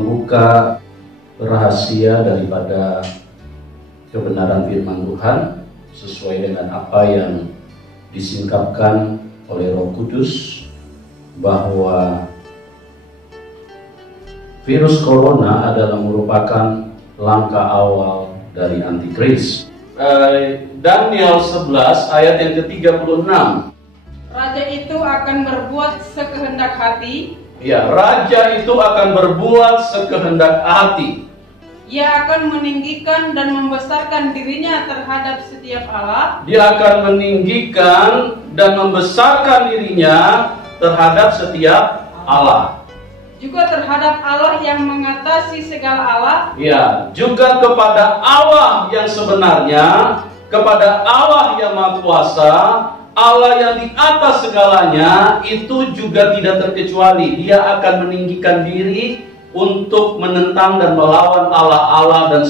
membuka rahasia daripada kebenaran firman Tuhan sesuai dengan apa yang disingkapkan oleh Roh Kudus, bahwa virus corona adalah merupakan langkah awal dari antikris. Daniel 11 ayat yang ke-36. Raja itu akan berbuat sekehendak hati. Ya, raja itu akan berbuat sekehendak hati. Ia akan meninggikan dan membesarkan dirinya terhadap setiap Allah. Dia akan meninggikan dan membesarkan dirinya terhadap setiap Allah. Juga terhadap Allah yang mengatasi segala Allah. Ya, juga kepada Allah yang sebenarnya, kepada Allah yang Maha Kuasa, Allah yang di atas segalanya, itu juga tidak terkecuali. Dia akan meninggikan diri untuk menentang dan melawan Allah-Allah dan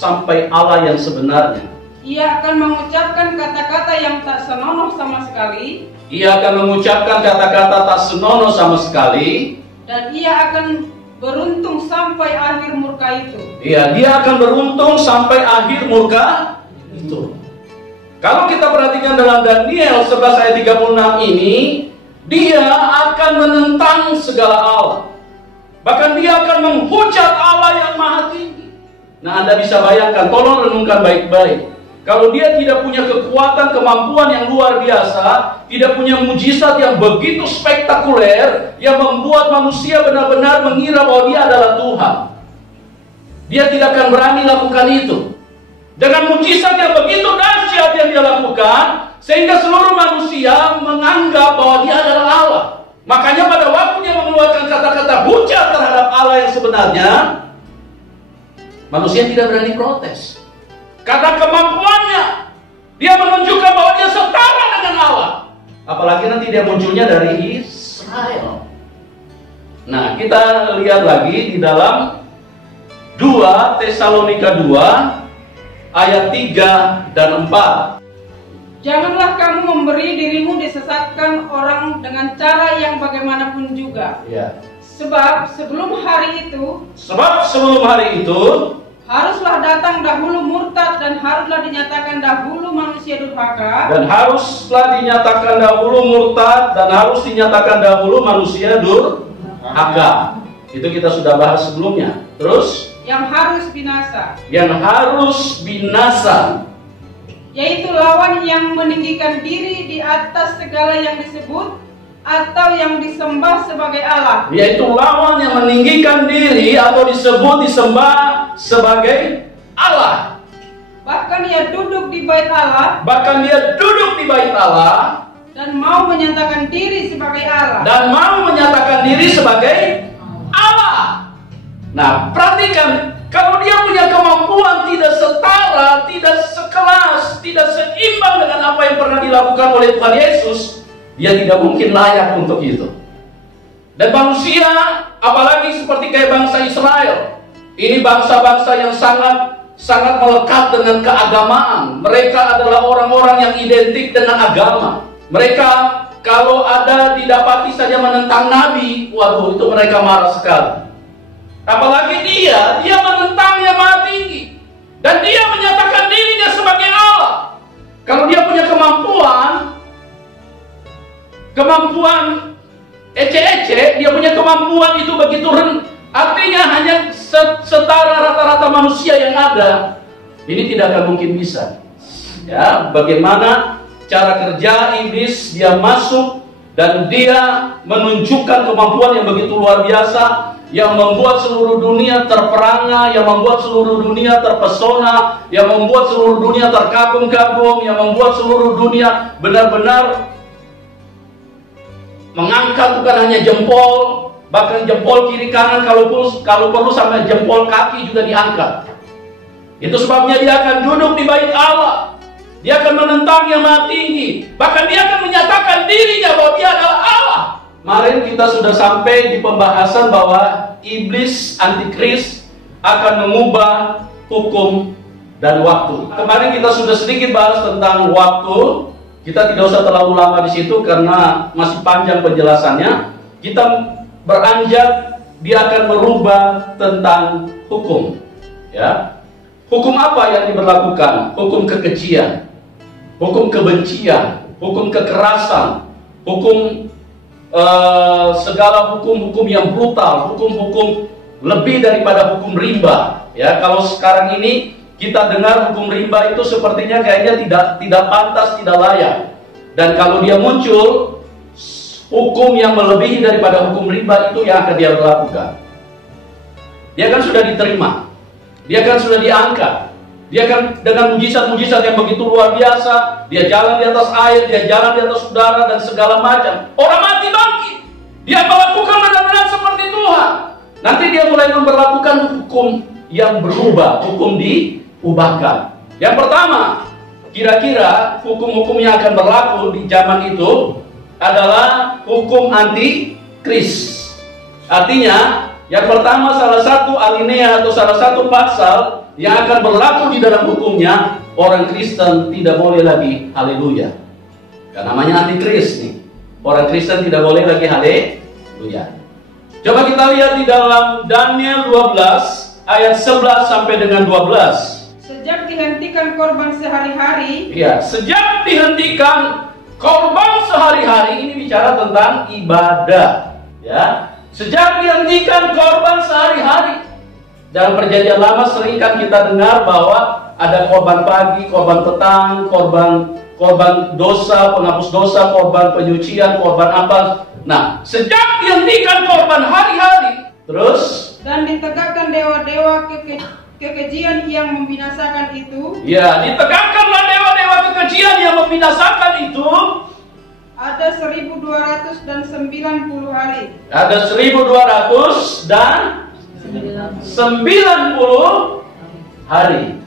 sampai Allah yang sebenarnya. Ia akan mengucapkan kata-kata yang tak senonoh sama sekali. Ia akan mengucapkan kata-kata tak senonoh sama sekali. Dan ia akan beruntung sampai akhir murka itu. Iya, dia akan beruntung sampai akhir murka itu. Kalau kita perhatikan dalam Daniel 11 ayat 36 ini, dia akan menentang segala Allah. Bahkan dia akan menghujat Allah yang maha tinggi. Nah, Anda bisa bayangkan, tolong renungkan baik-baik. Kalau dia tidak punya kekuatan, kemampuan yang luar biasa, tidak punya mujizat yang begitu spektakuler, yang membuat manusia benar-benar mengira bahwa dia adalah Tuhan, dia tidak akan berani lakukan itu. Dengan mujizat yang begitu dahsyat yang dia lakukan, sehingga seluruh manusia menganggap bahwa dia adalah Allah. Makanya pada waktu dia mengeluarkan kata-kata hujat terhadap Allah yang sebenarnya, manusia tidak berani protes. Karena kemampuannya, dia menunjukkan bahwa dia setara dengan Allah. Apalagi nanti dia munculnya dari Israel. Nah, kita lihat lagi di dalam 2 Tesalonika 2 ayat 3 dan 4. Janganlah kamu memberi dirimu disesatkan orang dengan cara yang bagaimanapun juga. Ya. Sebab sebelum hari itu haruslah datang dahulu murtad dan haruslah dinyatakan dahulu manusia durhaka. Dan haruslah dinyatakan dahulu murtad dan harus dinyatakan dahulu manusia durhaka. Itu kita sudah bahas sebelumnya. Terus yang harus binasa. Yang harus binasa, yaitu lawan yang meninggikan diri di atas segala yang disebut atau yang disembah sebagai Allah. Yaitu lawan yang meninggikan diri atau disembah sebagai Allah. Bahkan dia duduk di bait Allah. Dan mau menyatakan diri sebagai Allah. Nah, perhatikan, kalau dia punya kemampuan tidak setara, tidak sekelas, tidak seimbang dengan apa yang pernah dilakukan oleh Tuhan Yesus, dia tidak mungkin layak untuk itu. Dan manusia, apalagi seperti kayak bangsa Israel, ini bangsa-bangsa yang sangat melekat dengan keagamaan. Mereka adalah orang-orang yang identik dengan agama. Mereka kalau ada didapati saja menentang Nabi, waduh, itu mereka marah sekali. Apalagi dia menentang yang maha tinggi. Dan dia menyatakan dirinya sebagai Allah. Kalau dia punya kemampuan ece-ece, dia punya kemampuan itu begitu artinya hanya setara rata-rata manusia yang ada. Ini tidak akan mungkin bisa. Ya, bagaimana cara kerja iblis, dia masuk dan dia menunjukkan kemampuan yang begitu luar biasa, yang membuat seluruh dunia terperangah, yang membuat seluruh dunia terpesona, yang membuat seluruh dunia terkagum-kagum, yang membuat seluruh dunia benar-benar mengangkat bukan hanya jempol, bahkan jempol kiri kanan, kalau perlu sampai jempol kaki juga diangkat. Itu sebabnya dia akan duduk di bait Allah. Dia akan menentang yang maha tinggi. Bahkan dia akan menyatakan dirinya bahwa dia adalah Allah. Kemarin kita sudah sampai di pembahasan bahwa iblis antikris akan mengubah hukum dan waktu. Kemarin kita sudah sedikit bahas tentang waktu. Kita tidak usah terlalu lama di situ karena masih panjang penjelasannya. Kita beranjak dia akan merubah tentang hukum. Ya, hukum apa yang diberlakukan? Hukum kekejian, hukum kebencian, hukum kekerasan, hukum segala hukum-hukum yang brutal, hukum-hukum lebih daripada hukum rimba. Ya, kalau sekarang ini kita dengar hukum rimba itu sepertinya kayaknya tidak pantas, tidak layak. Dan kalau dia muncul, hukum yang melebihi daripada hukum rimba itu yang akan dia lakukan. Dia kan sudah diterima, dia kan sudah diangkat, dia kan dengan mujizat-mujizat yang begitu luar biasa, dia jalan di atas air, dia jalan di atas udara dan segala macam. Orang mati bangkit, dia melakukan benar-benar seperti Tuhan. Nanti dia mulai memperlakukan hukum yang berubah, hukum diubahkan. Yang pertama, kira-kira hukum-hukum yang akan berlaku di zaman itu adalah hukum anti-kris. Artinya, yang pertama, salah satu alinea atau salah satu pasal yang akan berlaku di dalam hukumnya, orang Kristen tidak boleh lagi haleluya. Karena namanya anti-kris nih. Orang Kristen tidak boleh lagi haleluya. Coba kita lihat di dalam Daniel 12 ayat 11 sampai dengan 12. Sejak dihentikan korban sehari-hari. Ya, sejak dihentikan korban sehari-hari, ini bicara tentang ibadah. Ya, sejak dihentikan korban sehari-hari. Dalam perjanjian lama sering kan kita dengar bahwa ada korban pagi, korban petang, korban dosa, penghapus dosa, korban penyucian, korban apa. Nah, sejak dihentikan korban hari-hari, terus dan ditegakkan dewa-dewa kekejian yang membinasakan itu. Ya, ditegakkanlah dewa-dewa kekejian yang membinasakan itu. Ada 1290 hari. Ada 1200 dan 90 hari.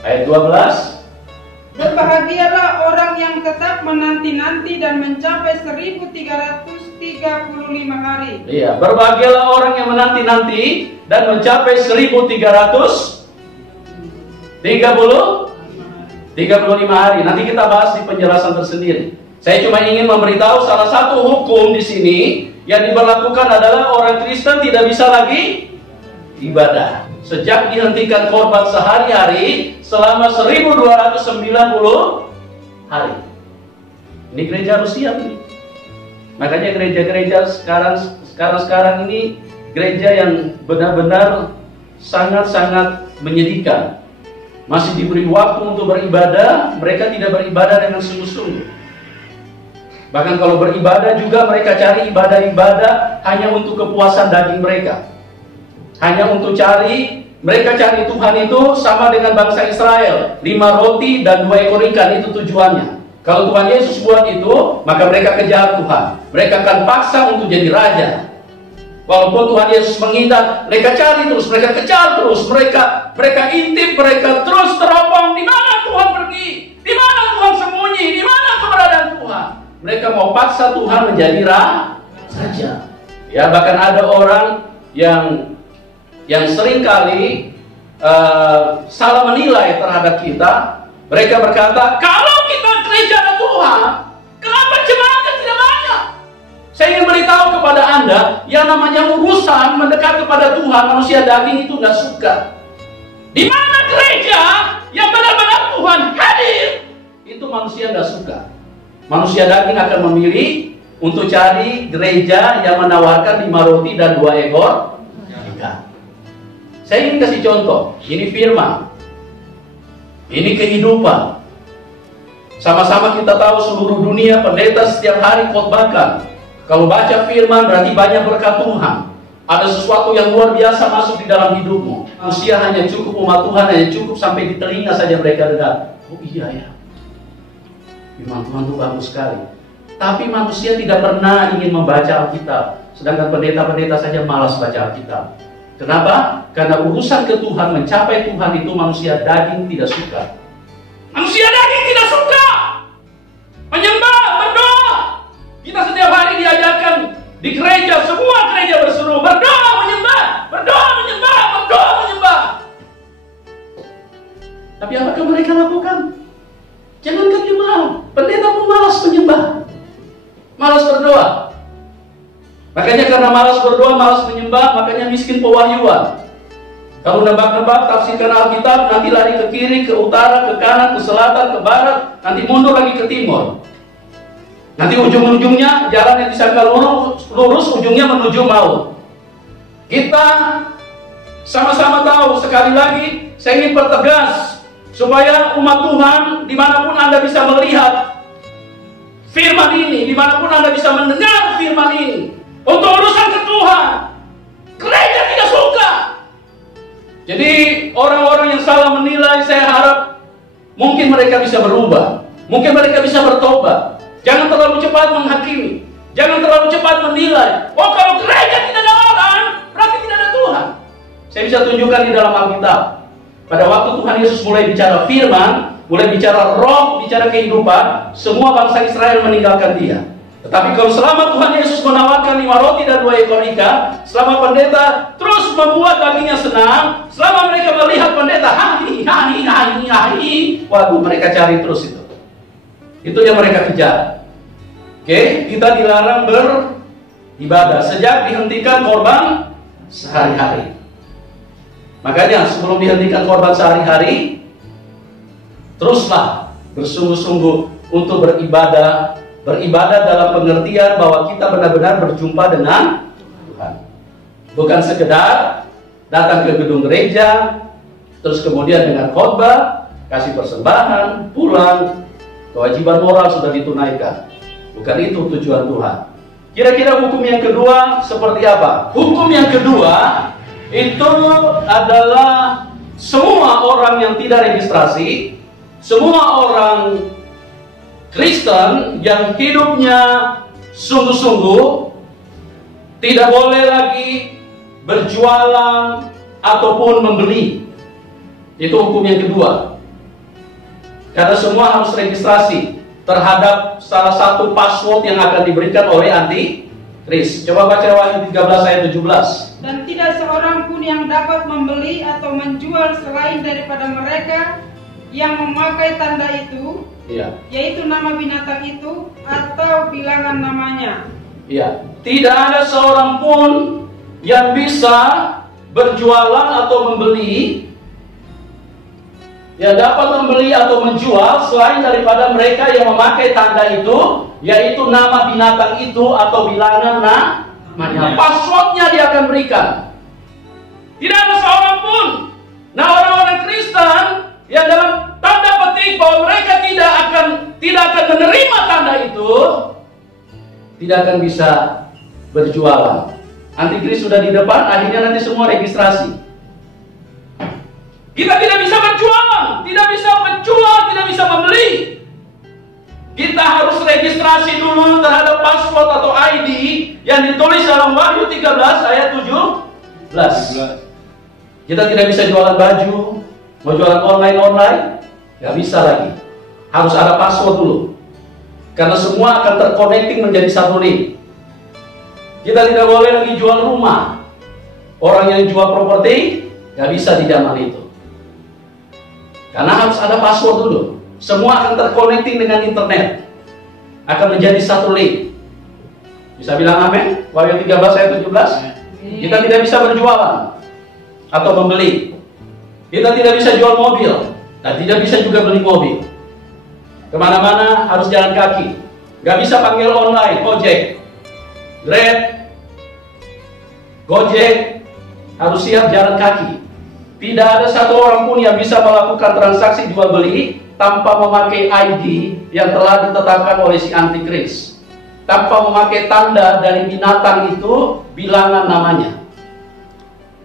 Ayat 12. Berbahagialah orang yang tetap menanti-nanti dan mencapai 1335 hari. Iya, berbahagialah orang yang menanti-nanti dan mencapai 1335 hari. Nanti kita bahas di penjelasan tersendiri. Saya cuma ingin memberitahu salah satu hukum di sini yang diberlakukan adalah orang Kristen tidak bisa lagi ibadah. Sejak dihentikan korban sehari-hari selama 1290 hari. Ini gereja Rusia ini. Makanya gereja-gereja sekarang ini gereja yang benar-benar sangat-sangat menyedihkan. Masih diberi waktu untuk beribadah, mereka tidak beribadah dengan sungguh-sungguh. Bahkan kalau beribadah juga mereka cari ibadah-ibadah hanya untuk kepuasan daging mereka. Hanya untuk mereka cari Tuhan itu sama dengan bangsa Israel. 5 roti dan 2 ekor ikan, itu tujuannya. Kalau Tuhan Yesus buat itu, maka mereka kejar Tuhan. Mereka akan paksa untuk jadi raja. Walaupun Tuhan Yesus menghindar, mereka cari terus, mereka kejar terus, mereka intip, mereka terus teropong. Di mana Tuhan pergi? Di mana Tuhan sembunyi? Di mana keberadaan Tuhan? Mereka mau paksa Tuhan menjadi raja. Ya, bahkan ada orang yang seringkali salah menilai terhadap kita. Mereka berkata, kalau kita gereja Tuhan, kenapa jemaatnya tidak banyak? Saya ingin beritahu kepada Anda, yang namanya urusan mendekat kepada Tuhan, manusia daging itu nggak suka. Di mana gereja yang benar-benar Tuhan hadir, itu manusia nggak suka. Manusia daging akan memilih untuk cari gereja yang menawarkan 5 roti dan 2 ekor ikan. Saya ingin kasih contoh. Ini firman. Ini kehidupan. Sama-sama kita tahu seluruh dunia pendeta setiap hari khotbahkan. Kalau baca firman berarti banyak berkat Tuhan. Ada sesuatu yang luar biasa masuk di dalam hidupmu. Usia hanya cukup, umat Tuhan hanya cukup sampai di telinga saja mereka dengar. Oh iya ya, firman Tuhan itu bagus sekali. Tapi manusia tidak pernah ingin membaca Alkitab. Sedangkan pendeta-pendeta saja malas baca Alkitab. Kenapa? Karena urusan ke Tuhan, mencapai Tuhan itu manusia daging tidak suka. Manusia daging tidak suka menyembah, berdoa. Kita setiap hari diajarkan di gereja, semua gereja berseru berdoa, menyembah, berdoa, menyembah, berdoa, menyembah. Tapi apakah mereka lakukan? Jangankan jemaat, pendeta pun malas menyembah, malas berdoa. Makanya karena malas berdoa, malas menyembah, makanya miskin pewahyuan. Kalau nebak-nebak, tafsirkan Alkitab, nanti lari ke kiri, ke utara, ke kanan, ke selatan, ke barat, nanti mundur lagi ke timur. Nanti ujung-ujungnya jalan yang disangka lurus, ujungnya menuju maut. Kita sama-sama tahu, sekali lagi saya ingin pertegas supaya umat Tuhan dimanapun Anda bisa melihat firman ini, dimanapun Anda bisa mendengar firman ini, untuk urusan ke Tuhan, gereja tidak suka. Jadi orang-orang yang salah menilai, saya harap mungkin mereka bisa berubah, mungkin mereka bisa bertobat. Jangan terlalu cepat menghakimi, jangan terlalu cepat menilai. Oh, kalau gereja tidak ada orang, berarti tidak ada Tuhan. Saya bisa tunjukkan di dalam Alkitab. Pada waktu Tuhan Yesus mulai bicara firman, mulai bicara roh, bicara kehidupan, semua bangsa Israel meninggalkan dia. Tetapi kalau selama Tuhan Yesus menawarkan 5 roti dan 2 ekor ikan, selama pendeta terus membuat baginya senang, selama mereka melihat pendeta hai, waduh, mereka cari terus itu. Itu yang mereka kejar. Oke, kita dilarang beribadah sejak dihentikan korban sehari-hari. Makanya sebelum dihentikan korban sehari-hari, teruslah bersungguh-sungguh untuk beribadah dalam pengertian bahwa kita benar-benar berjumpa dengan Tuhan. Bukan sekedar datang ke gedung gereja, terus kemudian dengan khotbah, kasih persembahan, pulang, kewajiban moral sudah ditunaikan. Bukan itu tujuan Tuhan. Kira-kira hukum yang kedua seperti apa? Hukum yang kedua itu adalah semua orang yang tidak registrasi, semua orang Kristen yang hidupnya sungguh-sungguh tidak boleh lagi berjualan ataupun membeli. Itu hukum yang kedua. Karena semua harus registrasi terhadap salah satu password yang akan diberikan oleh antikris. Coba baca Wahyu 13 ayat 17. Dan tidak seorang pun yang dapat membeli atau menjual selain daripada mereka yang memakai tanda itu, yaitu nama binatang itu atau bilangan namanya. Tidak ada seorang pun yang bisa berjualan atau membeli, yang dapat membeli atau menjual selain daripada mereka yang memakai tanda itu, yaitu nama binatang itu atau bilangan namanya. Passwordnya dia akan berikan. Tidak ada seorang pun. Nah, orang-orang Kristen yang dalam tanda petik bahwa mereka tidak akan menerima tanda itu, tidak akan bisa berjualan. Antikris sudah di depan, akhirnya nanti semua registrasi. Kita tidak bisa berjualan, tidak bisa menjual, tidak bisa membeli. Kita harus registrasi dulu terhadap password atau ID yang ditulis dalam Wahyu 13 ayat 17. Kita tidak bisa jualan baju, mau jualan online, nggak bisa lagi. Harus ada password dulu. Karena semua akan terconnecting menjadi satu link. Kita tidak boleh lagi jual rumah. Orang yang jual properti nggak bisa di zaman itu. Karena harus ada password dulu. Semua akan terconnecting dengan internet. Akan menjadi satu link. Bisa bilang amin? Wahyu 13 ayat 17. Kita tidak bisa berjualan atau membeli. Kita tidak bisa jual mobil dan tidak bisa juga beli mobil. Kemana-mana harus jalan kaki. Gak bisa panggil online, Ojek, Grab, Gojek, harus siap jalan kaki. Tidak ada satu orang pun yang bisa melakukan transaksi jual beli tanpa memakai ID yang telah ditetapkan oleh si antikris, tanpa memakai tanda dari binatang itu, bilangan namanya.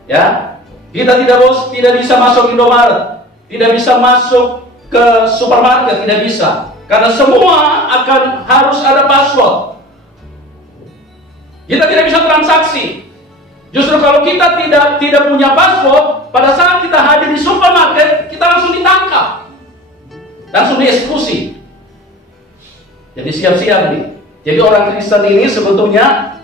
Ya, kita tidak bisa masuk Indomaret, tidak bisa masuk ke supermarket, tidak bisa, karena semua akan harus ada password. Kita tidak bisa transaksi. Justru kalau kita tidak punya password, pada saat kita hadir di supermarket, kita langsung ditangkap, langsung dieksekusi. Jadi siap-siap nih. Jadi orang Kristen ini sebetulnya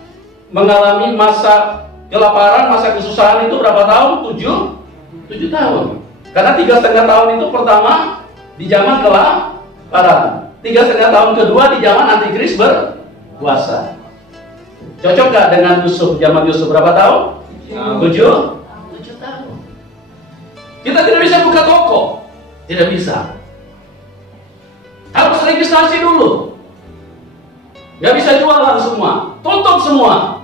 mengalami masa kelaparan, masa kesusahan itu berapa tahun? 7 tahun. Karena 3,5 tahun itu pertama di zaman kelaparan, 3,5 tahun kedua di zaman antikris berkuasa. Cocok nggak dengan Yusuf? Zaman Yusuf berapa tahun? 7 tahun. Kita tidak bisa buka toko, tidak bisa. Harus registrasi dulu. Nggak bisa jualan semua, tutup semua.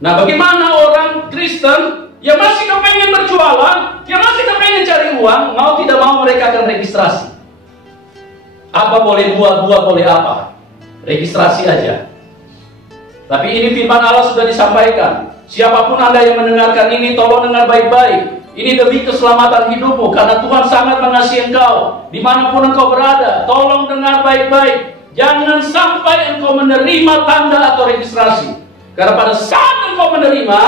Nah, bagaimana orang Kristen yang masih kepengen berjualan, yang masih kepengen cari uang, mau tidak mau mereka akan registrasi. Apa boleh buat boleh apa? Registrasi aja. Tapi ini firman Allah sudah disampaikan. Siapapun Anda yang mendengarkan ini, tolong dengar baik-baik. Ini demi keselamatan hidupmu, karena Tuhan sangat mengasihi engkau. Dimanapun engkau berada, tolong dengar baik-baik. Jangan sampai engkau menerima tanda atau registrasi. Karena pada saat engkau menerima,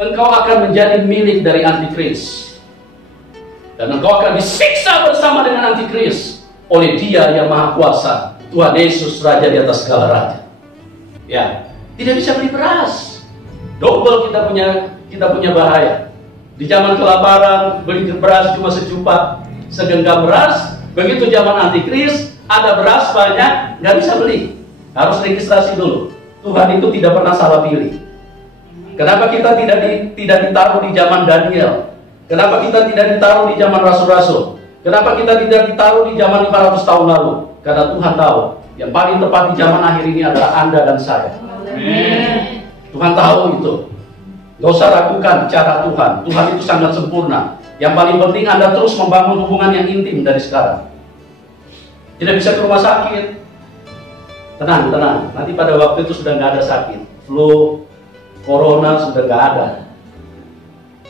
engkau akan menjadi milik dari antikris. Dan engkau akan disiksa bersama dengan antikris oleh Dia yang Maha Kuasa, Tuhan Yesus, Raja di atas segala raja. Ya, tidak bisa beli beras. Double kita punya bahaya. Di zaman kelaparan, beli beras cuma secupat, segenggam beras. Begitu zaman antikris, ada beras banyak, nggak bisa beli. Harus registrasi dulu. Tuhan itu tidak pernah salah pilih. Kenapa kita tidak ditaruh di zaman Daniel? Kenapa kita tidak ditaruh di zaman rasul-rasul? Kenapa kita tidak ditaruh di zaman 500 tahun lalu? Karena Tuhan tahu, yang paling tepat di zaman akhir ini adalah Anda dan saya. Amen. Tuhan tahu itu. Gak usah ragukan cara Tuhan. Tuhan itu sangat sempurna. Yang paling penting Anda terus membangun hubungan yang intim dari sekarang. Tidak bisa ke rumah sakit. Tenang. Nanti pada waktu itu sudah nggak ada sakit. Flu, corona sudah nggak ada.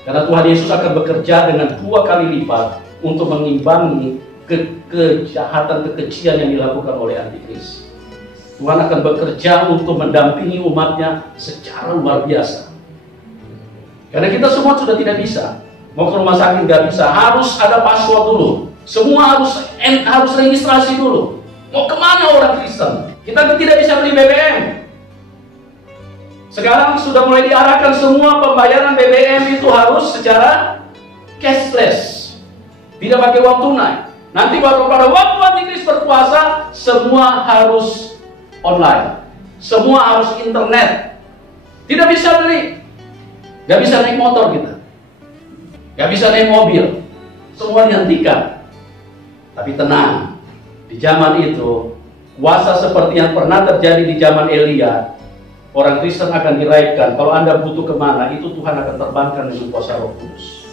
Karena Tuhan Yesus akan bekerja dengan 2 kali lipat untuk mengimbangi kejahatan, kekejian yang dilakukan oleh antikris. Tuhan akan bekerja untuk mendampingi umatnya secara luar biasa. Karena kita semua sudah tidak bisa. Mau ke rumah sakit nggak bisa, harus ada password dulu. Semua harus registrasi dulu. Mau kemana orang Kristen? Kita tidak bisa beli BBM. Sekarang sudah mulai diarahkan semua pembayaran BBM itu harus secara cashless, tidak pakai uang tunai. Nanti baru pada waktu antikris berkuasa, semua harus online, semua harus internet. Tidak bisa beli, nggak bisa naik motor kita, nggak bisa naik mobil, semua dihentikan. Tapi tenang, di zaman itu kuasa seperti yang pernah terjadi di zaman Elia, orang Kristen akan diraihkan. Kalau Anda butuh kemana, itu Tuhan akan terbangkan dengan kuasa Roh Kudus.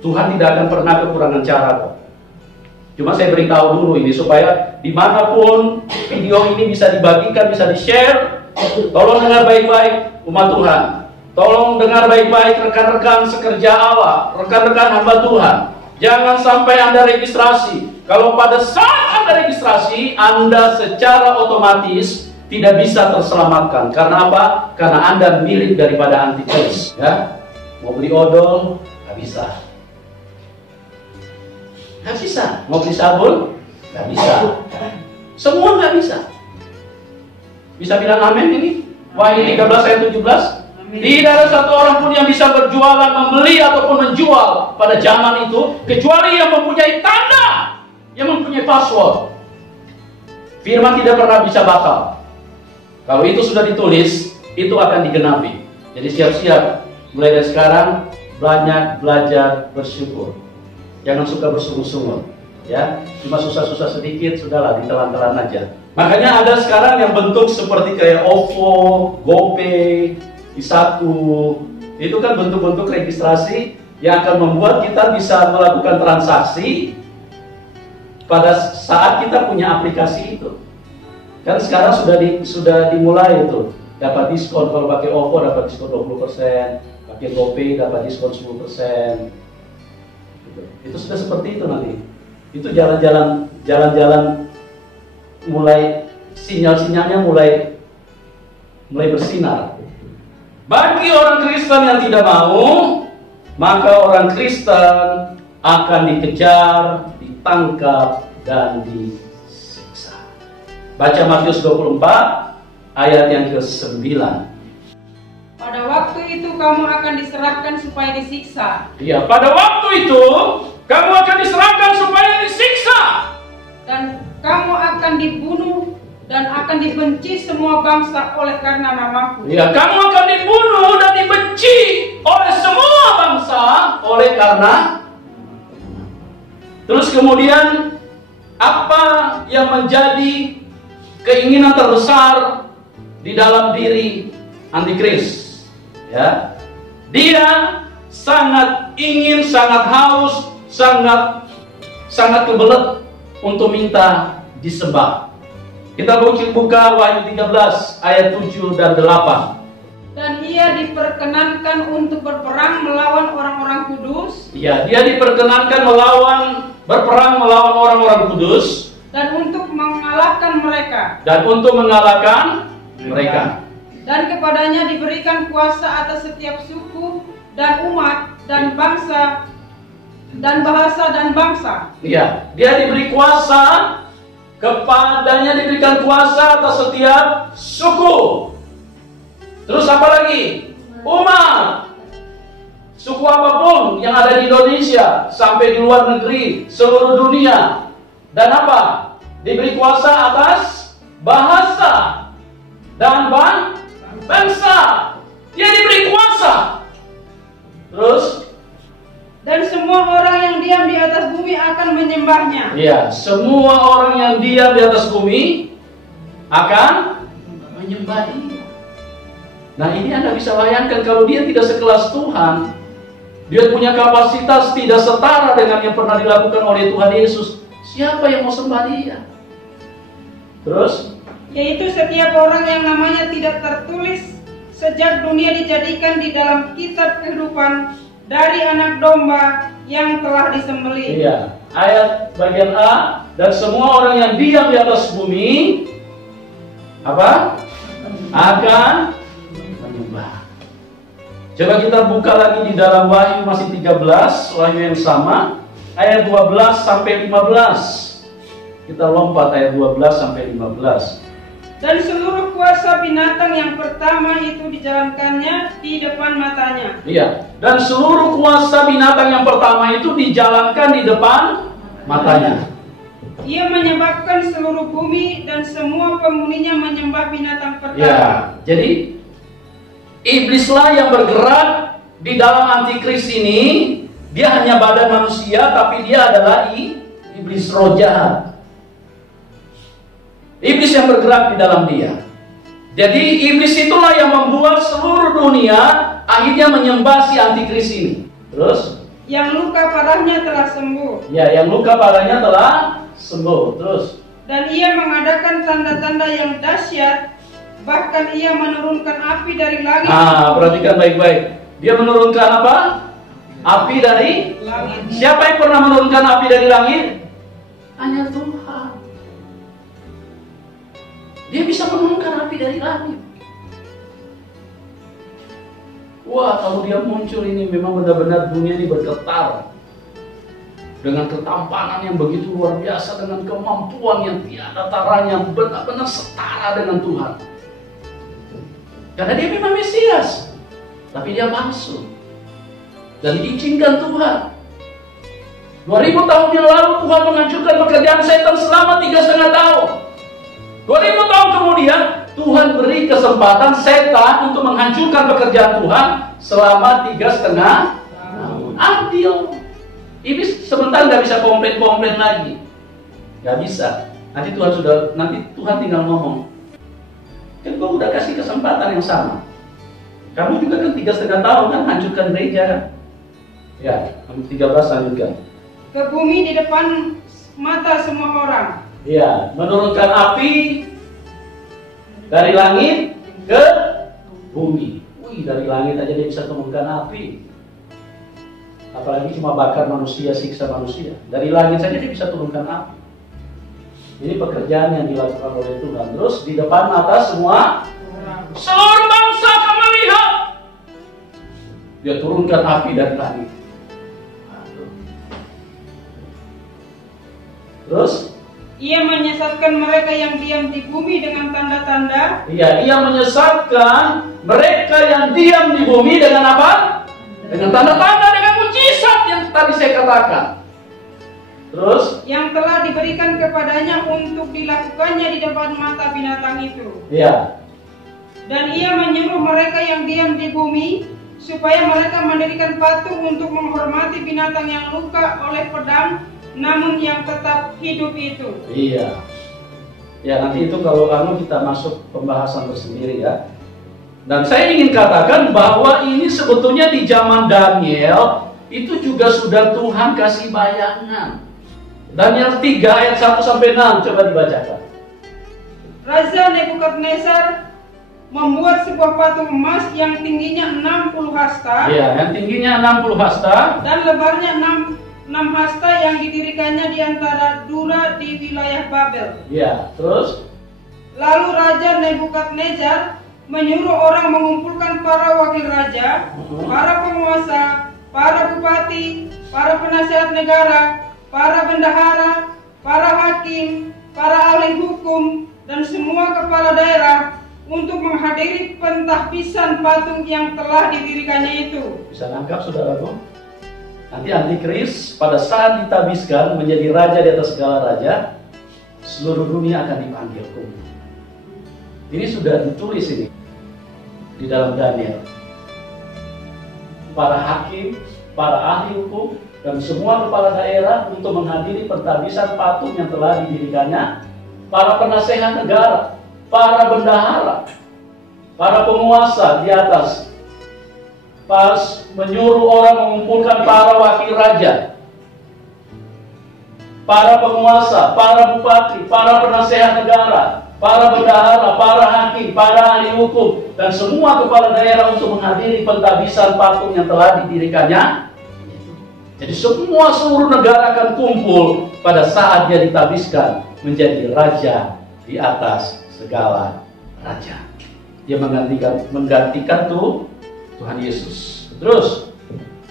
Tuhan tidak akan pernah kekurangan cara kok. Cuma saya beritahu dulu ini supaya dimanapun video ini bisa dibagikan, bisa di-share. Tolong dengar baik-baik umat Tuhan. Tolong dengar baik-baik rekan-rekan sekerja Allah, rekan-rekan hamba Tuhan. Jangan sampai Anda registrasi. Kalau pada saat Anda registrasi, Anda secara otomatis tidak bisa terselamatkan. Karena apa? Karena Anda milik daripada antikris. Ya? Mau beli odol, nggak bisa. Nggak bisa. Mau beli sabun, nggak bisa. Semua nggak bisa. Bisa bilang amin ini? Wahyu 13 ayat 17. Tidak ada satu orang pun yang bisa berjualan, membeli ataupun menjual pada zaman itu, kecuali yang mempunyai tanda, yang mempunyai password. Firman tidak pernah bisa batal. Kalau itu sudah ditulis, itu akan digenapi. Jadi siap-siap, mulai dari sekarang banyak belajar bersyukur. Jangan suka bersungut-sungut, ya. Cuma susah-susah sedikit, sudahlah ditelan-telan aja. Makanya ada sekarang yang bentuk seperti kayak OVO, GoPay, Isaku, itu kan bentuk-bentuk registrasi yang akan membuat kita bisa melakukan transaksi pada saat kita punya aplikasi itu. Kan sekarang sudah dimulai itu, dapat diskon. Kalau pakai OVO dapat diskon 20%, pakai GoPay dapat diskon 10%. Itu sudah seperti itu nanti. Itu jalan-jalan mulai sinyal-sinyalnya mulai bersinar. Bagi orang Kristen yang tidak mau, maka orang Kristen akan dikejar, ditangkap, dan disiksa. Baca Matius 24 ayat yang ke-9. Pada waktu itu kamu akan diserahkan supaya disiksa. Iya, pada waktu itu kamu akan diserahkan supaya disiksa. Dan kamu akan dibunuh Dan akan dibenci semua bangsa oleh karena namaku. Ya, kamu akan dibunuh dan dibenci oleh semua bangsa oleh karena. Terus kemudian apa yang menjadi keinginan terbesar di dalam diri antikris? Ya, dia sangat ingin, sangat haus, sangat kebelet untuk minta disembah. Kita buka Wahyu 13 ayat 7 dan 8. Dan ia diperkenankan untuk berperang melawan orang-orang kudus. Ya, dia diperkenankan berperang melawan orang-orang kudus. Dan untuk mengalahkan mereka. Dan kepadanya diberikan kuasa atas setiap suku dan umat dan bangsa dan bahasa dan bangsa. Iya, dia diberi kuasa, kepadanya diberikan kuasa atas setiap suku. Terus apa lagi? Umat. Suku apapun yang ada di Indonesia sampai di luar negeri, seluruh dunia. Dan apa? Diberi kuasa atas bahasa dan bangsa. Dia diberi kuasa. Terus? Dan semua orang yang diam di atas bumi akan menyembahnya. Ya, semua orang yang diam di atas bumi akan menyembah dia. Nah, ini Anda bisa bayangkan kalau dia tidak sekelas Tuhan, dia punya kapasitas tidak setara dengan yang pernah dilakukan oleh Tuhan Yesus. Siapa yang mau sembah dia? Terus? Yaitu setiap orang yang namanya tidak tertulis sejak dunia dijadikan di dalam kitab kehidupan dari anak domba yang telah disembelih. Iya. Ayat bagian A, dan semua orang yang diam di atas bumi apa? Akan menyembah. Coba kita buka lagi di dalam Wahyu masih 13, Wahyu yang sama, ayat 12 sampai 15. Kita lompat ayat 12 sampai 15. Dan seluruh kuasa binatang yang pertama itu dijalankannya di depan matanya. Iya, dan seluruh kuasa binatang yang pertama itu dijalankan di depan matanya. Ia menyebabkan seluruh bumi dan semua penghuninya menyembah binatang pertama. Ya, jadi iblislah yang bergerak di dalam antikris ini. Dia hanya badan manusia, tapi dia adalah iblis roh jahat. Iblis yang bergerak di dalam dia. Jadi iblis itulah yang membuat seluruh dunia akhirnya menyembah si antikris ini. Terus? Yang luka parahnya telah sembuh. Ya, yang luka parahnya telah sembuh. Terus? Dan ia mengadakan tanda-tanda yang dahsyat. Bahkan ia menurunkan api dari langit. Perhatikan baik-baik. Dia menurunkan apa? Api dari langit. Siapa yang pernah menurunkan api dari langit? Hanya Tuhan. Dia bisa menurunkan api dari langit. Wah, kalau dia muncul ini memang benar-benar dunia ini bergetar. Dengan ketampanan yang begitu luar biasa, dengan kemampuan yang tiada taranya, benar-benar setara dengan Tuhan. Karena dia memang Mesias, tapi dia palsu. Dan diizinkan Tuhan. 2000 tahun yang lalu Tuhan menghancurkan pekerjaan setan selama 3,5 tahun. 2000 tahun kemudian Tuhan beri kesempatan setan untuk menghancurkan pekerjaan Tuhan selama 3,5 tahun. Adil. Iblis sebentar nggak bisa komplain lagi. Nggak bisa. Nanti Tuhan tinggal ngomong. Kan gua udah kasih kesempatan yang sama. Kamu juga kan 3,5 tahun kan hancurkan gereja kan? Ya, 13 lanjutkan. Ke bumi di depan mata semua orang. Ya, menurunkan api dari langit ke bumi. Wih, dari langit aja dia bisa turunkan api. Apalagi cuma bakar manusia, siksa manusia. Dari langit saja dia bisa turunkan api. Ini pekerjaan yang dilakukan oleh Tuhan. Terus di depan mata semua seluruh bangsa akan melihat. Dia turunkan api dari langit. Terus ia menyesatkan mereka yang diam di bumi dengan tanda-tanda. Iya, ia menyesatkan mereka yang diam di bumi dengan apa? Dengan tanda-tanda, dengan mujizat yang tadi saya katakan. Terus? Yang telah diberikan kepadanya untuk dilakukannya di depan mata binatang itu. Iya. Dan ia menyuruh mereka yang diam di bumi supaya mereka mendirikan patung untuk menghormati binatang yang luka oleh pedang, namun yang tetap hidup itu. Iya. Ya, nanti itu kalau kita masuk pembahasan tersendiri ya. Dan saya ingin katakan bahwa ini sebetulnya di zaman Daniel itu juga sudah Tuhan kasih bayangan. Daniel 3 ayat 1 sampai 6, coba dibacakan. Raja Nebukadnezar membuat sebuah patung emas yang tingginya 60 hasta. Iya, yang tingginya 60 hasta dan lebarnya 6 hasta yang didirikannya di antara Dura di wilayah Babel. Iya, terus? Lalu Raja Nebukadnezar menyuruh orang mengumpulkan para wakil raja, para penguasa, para bupati, para penasehat negara, para bendahara, para hakim, para ahli hukum, dan semua kepala daerah untuk menghadiri pentahbisan patung yang telah didirikannya itu. Bisa nangkap saudaraku? Nanti antikris pada saat ditabiskan menjadi raja di atas segala raja, seluruh dunia akan dipanggil kumpul. Ini sudah ditulis ini di dalam Daniel. Para hakim, para ahli hukum, dan semua kepala daerah untuk menghadiri pentahbisan patung yang telah didirikannya, para penasehat negara, para bendahara, para penguasa di atas, pas menyuruh orang mengumpulkan para wakil raja, para penguasa, para bupati, para penasehat negara, para bendahara, para hakim, para ahli hukum, dan semua kepala daerah untuk menghadiri pentahbisan patung yang telah didirikannya. Jadi semua seluruh negara akan kumpul pada saat dia ditabiskan menjadi raja di atas segala raja. Dia menggantikan Tuhan Yesus. Terus,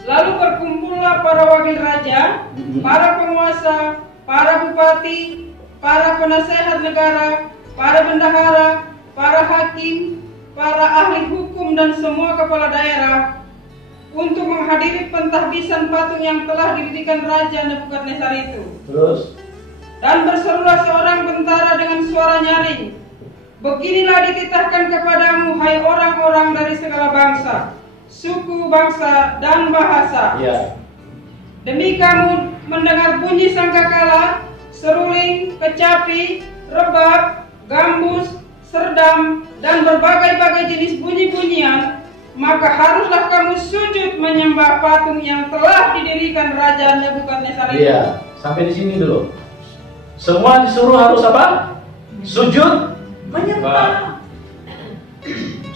lalu berkumpullah para wakil raja, para penguasa, para bupati, para penasehat negara, para bendahara, para hakim, para ahli hukum, dan semua kepala daerah untuk menghadiri pentahbisan patung yang telah didirikan Raja Nebukadnezar itu. Terus, dan berserulah seorang tentara dengan suara nyaring, beginilah dititahkan kepadamu, hai orang-orang dari segala bangsa, suku, bangsa, dan bahasa. Ya. Demi kamu mendengar bunyi sangkakala, seruling, kecapi, rebab, gambus, serdam, dan berbagai-bagai jenis bunyi-bunyian, maka haruslah kamu sujud menyembah patung yang telah didirikan Raja Nebukadnezar itu. Iya, sampai di sini dulu. Semua disuruh harus apa? Sujud menyembah.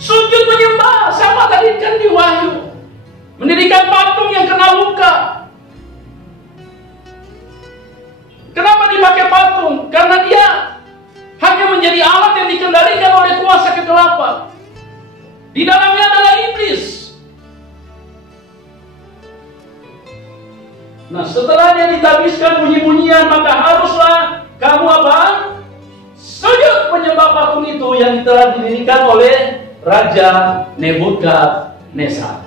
Sujud menyembah, sama tadi kan di Wahyu. Mendirikan patung yang kena luka. Kenapa dipakai patung? Karena dia hanya menjadi alat yang dikendalikan oleh kuasa kegelapan. Di dalamnya adalah iblis. Nah, setelah dia ditabiskan bunyi-bunyian, maka haruslah kamu apa? Sujud menyembah patung itu yang telah didirikan oleh Raja Nebukadnezar.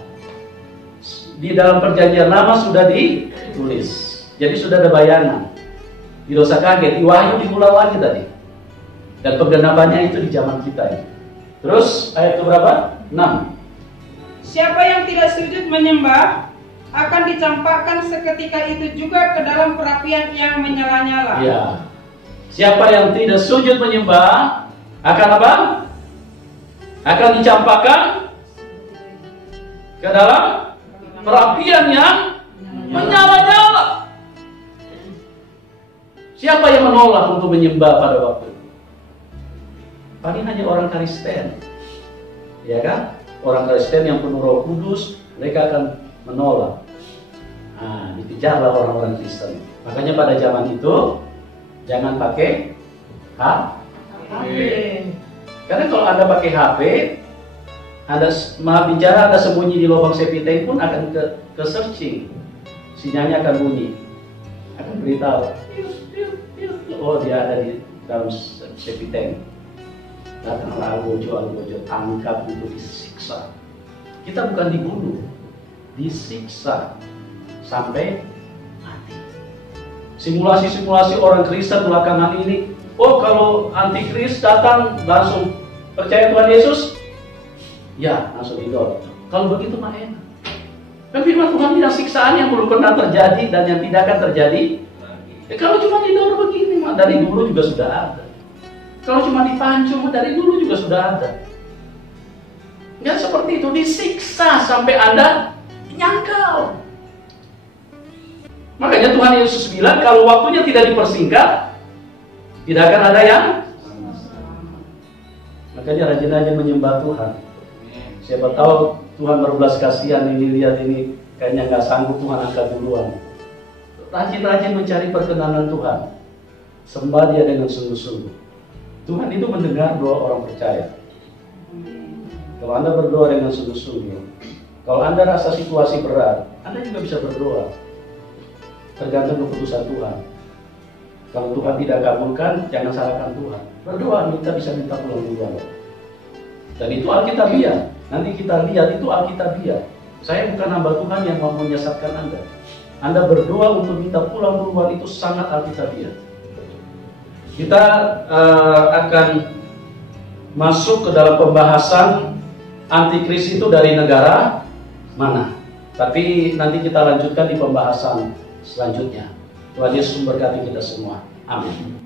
Di dalam perjanjian lama sudah ditulis. Jadi sudah ada bayangan. Tidak usah kaget, Wahyu diulang lagi tadi. Dan penggenapannya itu di zaman kita ini. Terus ayat keberapa? 6. Siapa yang tidak sujud menyembah akan dicampakkan seketika itu juga ke dalam perapian yang menyala-nyala. Ya. Siapa yang tidak sujud menyembah akan apa? Akan dicampakkan ke dalam perapian yang menyala-nyala. Siapa yang menolak untuk menyembah pada waktu itu? Paling hanya orang Kristen, ya kan? Orang Kristen yang penuh Roh Kudus, mereka akan menolak. Nah, dikejarlah orang-orang Kristen. Makanya pada zaman itu jangan pakai HP. Karena kalau Anda pakai HP, Anda maaf bicara, Anda sembunyi di lubang septic pun akan ke searching, sinyalnya akan bunyi, akan beritahu. Oh, dia ada di dalam septic tank. Datanglah algojo, tangkap untuk disiksa. Kita bukan dibunuh, disiksa sampai mati. Simulasi-simulasi orang Kristen belakangan ini, oh kalau antikris datang langsung percaya Tuhan Yesus, ya langsung idol. Kalau begitu mah enak. Kan firman Tuhan bilang siksaan yang belum pernah terjadi dan yang tidak akan terjadi. Kalau cuma idol begini mah dari dulu juga sudah ada. Kalau cuma dipancung dari dulu juga sudah ada. Nggak seperti itu, disiksa sampai Anda nyangkal. Makanya Tuhan Yesus bilang kalau waktunya tidak dipersingkat, tidak akan ada yang. Makanya rajin-rajin menyembah Tuhan. Siapa tahu Tuhan berbelas kasihan ini, lihat ini kayaknya nggak sanggup, Tuhan angkat duluan. Rajin-rajin mencari perkenanan Tuhan. Sembah Dia dengan sungguh-sungguh. Tuhan itu mendengar doa orang percaya. Kalau Anda berdoa dengan sungguh-sungguh, kalau Anda rasa situasi berat, Anda juga bisa berdoa. Tergantung keputusan Tuhan. Kalau Tuhan tidak kabulkan, jangan salahkan Tuhan. Berdoa, kita bisa minta pulang duluan. Dan itu Alkitabiah. Nanti kita lihat itu Alkitabiah. Saya bukan hamba Tuhan yang mau menyesatkan Anda. Anda berdoa untuk minta pulang duluan itu sangat Alkitabiah. Kita akan masuk ke dalam pembahasan antikris itu dari negara mana. Tapi nanti kita lanjutkan di pembahasan selanjutnya. Tuhan Yesus memberkati kita semua. Amin.